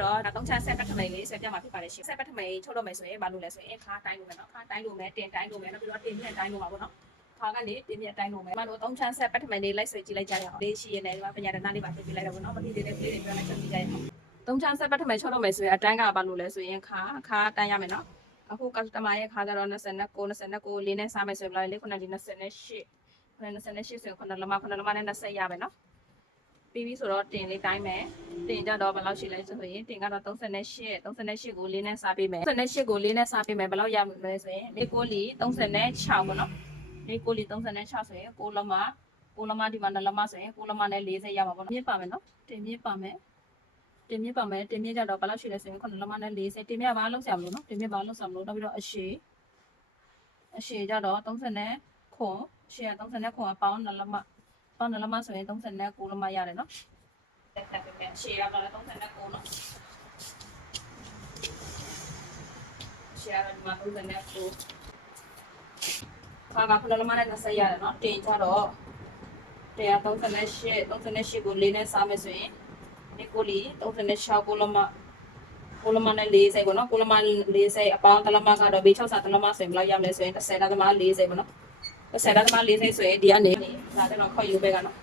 တော့ဒါ3ချမ်းဆက်ပတ်ထမိန်လေးဆွဲပြမှာဖြစ်ပါတယ်ရှင်ဆက်ပတ်ထမိန်ချုပ်တော့မယ်ဆိုရင်ဘာလို့လဲဆိုရင်ခါတိုင်းလို့မယ်နော်ခါတိုင်းလို့မယ်တင်တိုင်းလို့မယ်နောက်ပြီးတော့တင်မြက်တိုင်းလို့ပါပေါ့နော်ခါကနေတင်မြက်တိုင်းလို့မယ်မတို့3ချမ်းဆက်ပတ်ထမိန်လေးလိုက်ဆွဲကြည့်လိုက်ကြရအောင်လေးရှိရနေဒီမှာပညာဒနာလေးပါပြင်ပြလိုက်တော့ပေါ့နော်မသိသေးတဲ့ပြေးတွေပြောလိုက်ချက်ကြည့်ကြရအောင်3ချမ်းဆက်ပတ်ထမိန်ချုပ်တော့မယ်ဆိုရင်အတန်းကဘာလို့လဲဆိုရင်ခါတန်းရမယ်နော်အခု customer ရဲ့ခါကြတော့29လေးနဲ့စားမယ်ဆိုရင်လေးခုနဒီ28ဆိုရင်ခုနလမနဲ့20ရမယ်နော်ပြီးပြီဆိုတော့တင်လေးတိုင်းမယ်တင်ကြတော့ဘယ်လောက်ရှိလဲဆိုရင်တင်ကတော့38ကို4နဲ့စားပေးမယ်38ကို4နဲ့စားပေးမယ်ဘယ်လောက်ရမလဲဆိုရင်၄ကိုလီ36ပေါ့နော်၄ကိုလီ36ဆိုရင်6လမဒီမှာ2လမဆိုရင်6လမနဲ့40ရမှာပေါ့နော်မြင့်ပါမယ်နော်တင်မြင့်ပါမယ်တင်မြင့်ကြတော့ဘယ်လောက်ရှိလဲဆိုရင်9လမနဲ့40တင်မြင့်ဘာလုံးဆရာမလို့နော်တင်မြင့်ဘာလုံးဆရာမလို့နောက်ပြီးတော့အရှည်ကြတော့ရှည်က39အပေါင်း2လမပေါင်း2လမဆိုရင်39လမရတယ်နော်တက်ပဲရှည်ရတော့39နော်ရှည်ရတော့ဒီမှာ39ခါက9လမနဲ့20ရတယ်နော်တင်ကြတော့38ကို4နဲ့စားမယ်ဆိုရင်ဒီကိုလီ36ကိုလမနဲ့40ပေါ့နော်ကိုလမ40အပေါင်း1လမကတော့ဘေး6တလမဆိုရင်ဘယ်လောက်ရမလဲဆိုရင်10.40ပေါ့နော်10.40ဆိုရင်ဒီကနေဒါကျွန်တော်ခေါ်ယူပဲကနော်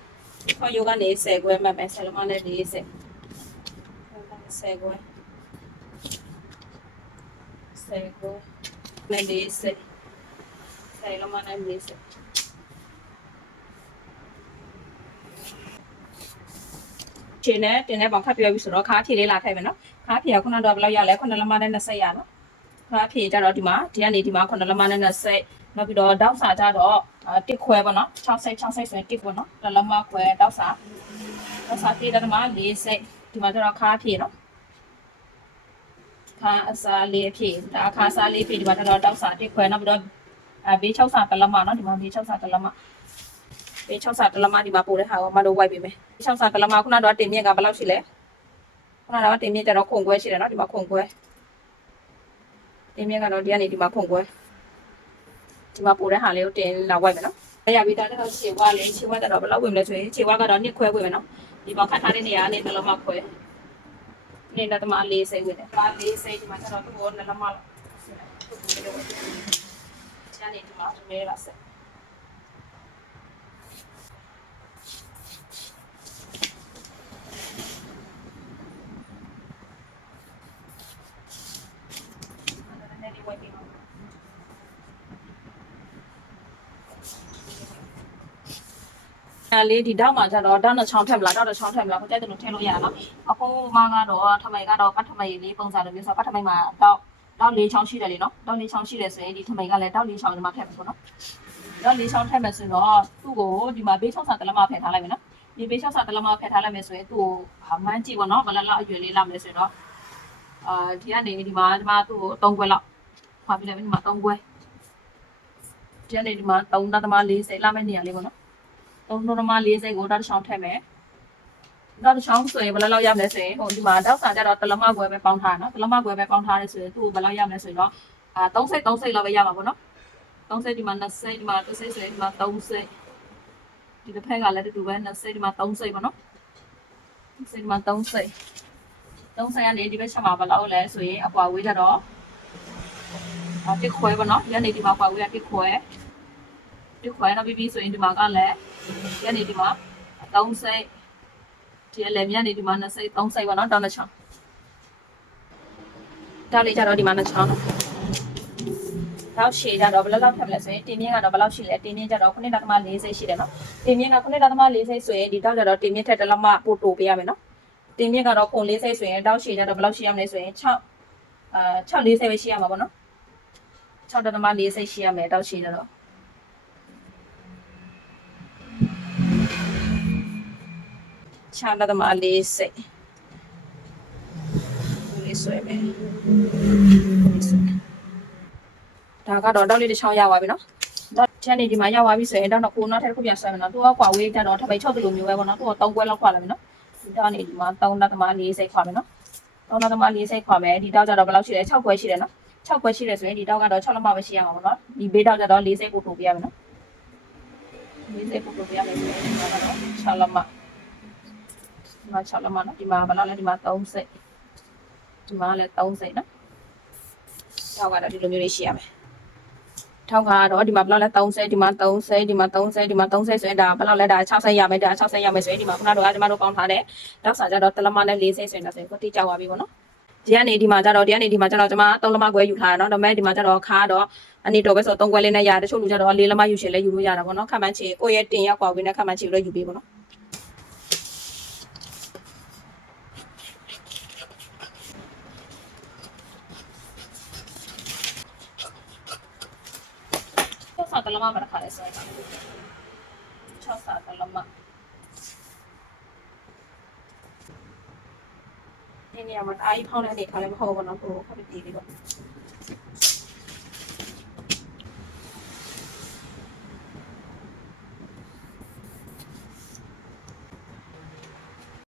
ခေါ်ယူကနေ10ခွဲမှတ်မယ်10လမနဲ့40ခွဲနဲ့40လမနဲ့40ချိန်နဲ့တင်တဲ့ပေါင်ခတ်ပြောပြီးဆိုတော့ခါဖြည့်လေးလာထိုက်မယ်နော်ခါဖြည့်ကခုနတော့ဘယ်လောက်ရလဲ9လမနဲ့20ရနော်ခါဖြည့်ကြတော့ဒီမှာဒီကနေဒီမှာ9လမနဲ့20နောက်ပြီးတော့တောက်စာကြတော့တစ်ခွဲပေါ့နော်60ဆိုရင်တစ်ပေါ့နော်1လမခွဲတောက်စာ1.40ဒီမှာကျတော့ခါဖြည့်နော်ခါအစားလေးဖြည့်ဒါခါစားလေးဖြည့်ဒီမှာကျတော့တောက်စာတစ်ခွဲနောက်ပြီးတော့ဘေး6တလမနော်ဒီမှာဘေး6တလမဘေး6တလမဒီမှာပို့တဲ့ဟာကိုမတို့ဝိုက်ပေးမယ်6တလမခုနတော့တင်မြင့်ကဘယ်လောက်ရှိလဲခုနတော့တင်မြင့်ကျတော့ခုံခွဲရှိတယ်နော်ဒီမှာခုံခွဲတင်မြင့်ကတော့ဒီကနေဒီမှာခုံခွဲဒီမှာပို့တဲ့ဟာလေးကိုတင်လာဝိုက်မယ်နော်ရပြီဒါတော့ခြေဝါလေးခြေဝါတော့ဘယ်လောက်ဝင်မလဲဆိုရင်ခြေဝါကတော့2ခွဲဝင်မယ်နော်ဒီမှာခတ်ထားတဲ့နေရာနဲ့2လမခွဲနေတာတမ40ဝင်တယ်40ဒီမှာကျတော့သူ့ကို2လမလောက်ကျန်နေဒီမှာမဲလာဆက်လေးဒီတောက်မှာကျတော့တောက်နဲ့ချောင်းထက်မလားတောက်နဲ့ချောင်းထက်မလားကိုကြိုက်တယ်လို့ထည့်လို့ရနော်အခုမကတော့ထမိန်ကတော့ပတ်ထမိန်လေးပုံစံလိုမျိုးဆိုပတ်ထမိန်မှာတောက်လေးချောင်းရှိတယ်လေနော်တောက်လေးချောင်းရှိတယ်ဆိုရင်ဒီထမိန်ကလည်းတောက်လေးချောင်းဒီမှာထည့်မယ်ပေါ့နော်တောက်လေးချောင်းထည့်မယ်ဆိုတော့သူ့ကိုဒီမှာဘေး6တလမဖယ်ထားလိုက်မယ်နော်ဒီဘေး6တလမဖယ်ထားလိုက်မယ်ဆိုရင်သူ့ကိုမှန်းကြည့်ပေါ့နော်ဘယ်လောက်အရွယ်လေးလာမလဲဆိုတော့ဒီကနေဒီမှာသူ့ကို3ခွဲလောက်ဖာပြလိုက်မယ်ဒီမှာ3ခွဲဒီကနေဒီမှာ3.40လာမယ့်နေရာလေးပေါ့နော်3.40ကိုတောက်ချောင်းထည့်မယ်တောက်ချောင်းဆိုရင်ဘယ်လောက်ရမလဲဆိုရင်ဟိုဒီမှာတောက်စာကြတော့တလမခွဲပဲပေါင်းထားနော်တလမခွဲပဲပေါင်းထားတယ်ဆိုရင်သူ့ကိုဘယ်လောက်ရမလဲဆိုရင်တော့30လောက်ပဲရမှာပေါ့နော်30ဒီမှာ20ဒီမှာ30ဆိုရင်ဒီမှာ30ဒီတစ်ဖက်ကလည်းတူပဲ20ဒီမှာ30ပေါ့နော်30ဒီမှာ30ကနေဒီဘက်ချက်မှာဘယ်လောက်လဲဆိုရင်အကွာဝေးကြတော့တစ်ခွဲပေါ့နော်ဒီကနေဒီမှာအကွာဝေးကတစ်ခွဲနောက်ပြီးဆိုရင်ဒီမှာကလည်းဒီကနေဒီမှာ30ဒီလည်းမြနေဒီမှာ20 30ပေါ့နော်တောင်းတစ်ချောင်းတောက်လေးကြတော့ဒီမှာ2ချောင်းတောက်ရှည်ကြတော့ဘယ်လောက်ထပ်မလဲဆိုရင်တင်မြင့်ကတော့ဘယ်လောက်ရှိလဲတင်မြင့်ကြတော့9.40ရှိတယ်နော်တင်မြင့်က9.40ဆိုရင်ဒီတောက်ကြတော့တင်မြင့်ထက်တစ်လမပို့တိုးပေးရမယ်နော်တင်မြင့်ကတော့9.40ဆိုရင်တောက်ရှည်ကြတော့ဘယ်လောက်ရှိရမလဲဆိုရင်6.40ပဲရှိရမှာပေါ့နော်6.40ရှိရမယ်တောက်ရှည်ကြတော့6.40လေးဆွဲမယ်ဒါကတော့တောက်လေးတစ်ချောင်းရပါပြီနော်တော့ချက်နေဒီမှာရောက်သွားပြီဆိုရင်တော့ကိုနောက်ထပ်တစ်ခုပြန်ဆွဲမယ်နော်သူကကွာဝေးကြတော့ထပ်ပိတ်6ကီလိုမျိုးပဲပေါ့နော်သူက3ခွဲလောက်ခွာလာမယ်နော်ဒီတော့နေဒီမှာ3.40ခွာမယ်နော်3.40ခွာမယ်ဒီတောက်ကြတော့ဘယ်လောက်ရှိလဲ6ခွဲရှိတယ်နော်6ခွဲရှိတယ်ဆိုရင်ဒီတောက်ကတော့6လမပဲရှိရမှာပေါ့နော်ဒီဘေးတောက်ကြတော့40ပို့ထုတ်ပေးရမယ်နော်40ပို့ထုတ်ပေးရမယ်ဆိုရင်ဒီမှာတော့6လမဒီမှာ6လမနော်ဒီမှာဘယ်လောက်လဲဒီမှာ30 ဒီမှာလည်း30နော်ထောက်ကတော့ဒီလိုမျိုးလေးရှိရမယ်ထောက်ကတော့ဒီမှာဘယ်လောက်လဲ30ဒီမှာ30ဒီမှာ30ဒီမှာ30ဆိုရင်ဒါဘယ်လောက်လဲဒါ60ရမယ်ဒါ60ရမယ်ဆိုရင်ဒီမှာခုနကတော့ကျမတို့ပေါင်းထားတဲ့တောက်စာကြတော့တလမနဲ့40ဆိုရင်ဒါဆိုရင်ကိုတိကျသွားပြီပေါ့နော်ဒီကနေဒီမှာကျတော့ကျမ3လမခွဲယူထားတာเนาะဒါပေမဲ့ဒီမှာကျတော့ခါတော့အနေတော့ပဲဆို3ခွဲလေးနဲ့ရတချို့လူကျတော့4လမယူရှင်လဲယူလို့ရတာပေါ့เนาะခန့်မှန်းချေကိုယ့်ရဲ့တင်ရောက်ကွာဝင်တဲ့ခန့်မှန်းချေလို့ယူပေးပေါ့เนาะ6လမပါခါလဲဆိုရင်6လမဒီနေရာမှာအားကြီးဖောင်းတဲ့အနေထားလည်းမဟုတ်ဘူးเนาะကိုခပ်ပြီးလေးပေါ့